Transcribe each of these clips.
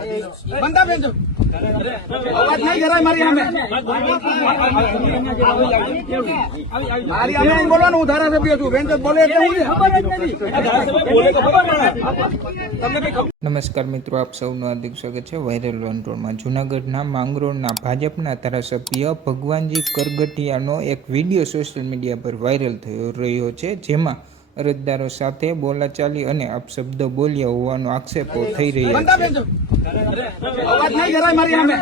બંધા બેન છો અવાજ નહીં કરાય મારી સામે મારી સામે એમ બોલવાનું હું ધારાસભ્ય છું બેન બોલે એટલે હું નમસ્કાર મિત્રો, આપ સૌનું હાર્દિક સ્વાગત છે વાયરલ વંટોળમાં. જૂનાગઢના માંગરોળના ભાજપના ધારાસભ્ય ભગવાનજી કરગઠિયાનો એક વિડીયો સોશિયલ મીડિયા પર વાયરલ થઈ રહ્યો છે, જેમાં અરજદારો સાથે બોલાચાલી અને અપશબ્દો બોલ્યા હોવાનો આક્ષેપો થઈ રહ્યા છે. અવાજ નહીં કરાય મારી સામે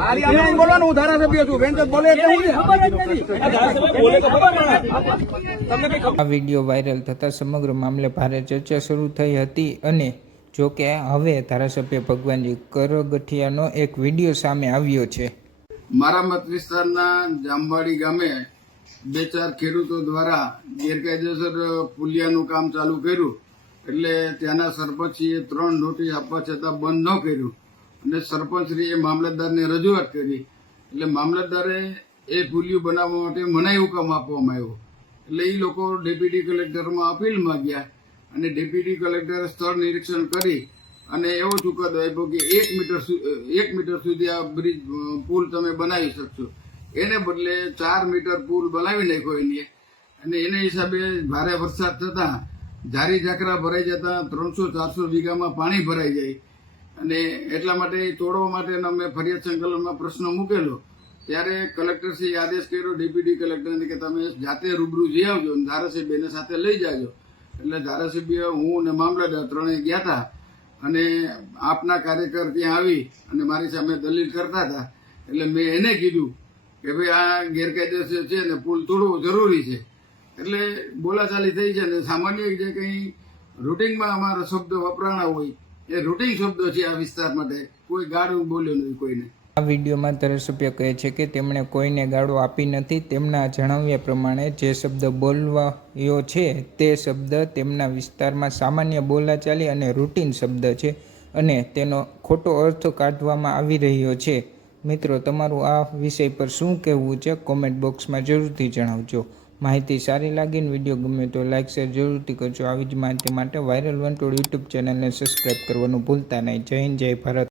મારી સામે એમ બોલવાનું હું ધારાસભ્ય છું બેન બોલે એટલે હું આ વિડીયો વાયરલ થતાં સમગ્ર મામલે ભારે ચર્ચા શરૂ થઈ હતી અને જો કે હવે ધારાસભ્ય ભગવાનજી કરગઠિયાનો એક વિડીયો સામે આવ્યો છે. મારા મત વિસ્તારના જામવાડી ગામે 2-4 ખેડૂતો દ્વારા ગેરકાયદેસર પુલિયાનું કામ ચાલુ કર્યું, એટલે ત્યાંના સરપંચીએ 3 નોટિસ આપવા છતાં બંધ ન કર્યું અને સરપંચશ્રીએ મામલતદારને રજૂઆત કરી. એટલે મામલતદારે એ પુલિયું બનાવવા માટે મનાઈ હુકમ આપવામાં આવ્યો. એટલે એ લોકો ડેપ્યુટી કલેક્ટરમાં અપીલમાં ગયા અને ડેપ્યુટી કલેક્ટરે સ્થળ નિરીક્ષણ કરી અને એવો ચુકાદો આપ્યો કે 1 મીટર સુધી આ બ્રિજ પુલ તમે બનાવી શકશો. એને બદલે 4 મીટર પુલ બનાવી નાખ્યો એને, અને એને હિસાબે ભારે વરસાદ થતા ઝારી ઝાકરા ભરાઈ જતા 300-400 વીઘામાં પાણી ભરાઈ જાય, અને એટલા માટે તોડવા માટેનો અમે ફરિયાદ સંકલનમાં પ્રશ્ન મૂકેલો. ત્યારે કલેક્ટરશ્રીએ આદેશ કર્યો ડેપ્યુટી કલેક્ટરને કે તમે જાતે રૂબરૂ જઈ આવજો અને ધારાસભ્યને સાથે લઈ જાજો. એટલે ધારાસભ્ય, હું અને મામલતદાર ત્રણેય ગયા હતા અને આપના કાર્યકર ત્યાં આવી અને મારી સામે દલીલ કરતા હતા. એટલે મેં એને કીધું કે ભાઈ આ ગેરકાયદેસર છે ને પુલ તોડવો જરૂરી છે. એટલે બોલાચાલી થઈ છે ને સામાન્ય જે કંઈ રૂટિનમાં અમારા શબ્દ વપરાણા હોય એ રૂટિન શબ્દો છે આ વિસ્તાર માટે. કોઈ ગાળું બોલ્યો નથી કોઈને. આ વિડીયોમાં ધારાસભ્ય કહે છે કે તેમણે કોઈને ગાળો આપી નથી. તેમના જણાવ્યા પ્રમાણે જે શબ્દ બોલવાયો છે તે શબ્દ તેમના વિસ્તારમાં સામાન્ય બોલાચાલી અને રૂટીન શબ્દ છે અને તેનો ખોટો અર્થ કાઢવામાં આવી રહ્યો છે. મિત્રો, તમારું આ વિષય પર શું કહેવું છે કોમેન્ટ બોક્સમાં જરૂરથી જણાવજો. માહિતી સારી લાગીને વિડીયો ગમે તો લાઇક શેર જરૂરથી કરજો. આવી જ માહિતી માટે વાયરલ વંટોળ યુટ્યુબ ચેનલને સબસ્ક્રાઈબ કરવાનું ભૂલતા નહીં. જય હિન્દ, જય ભારત.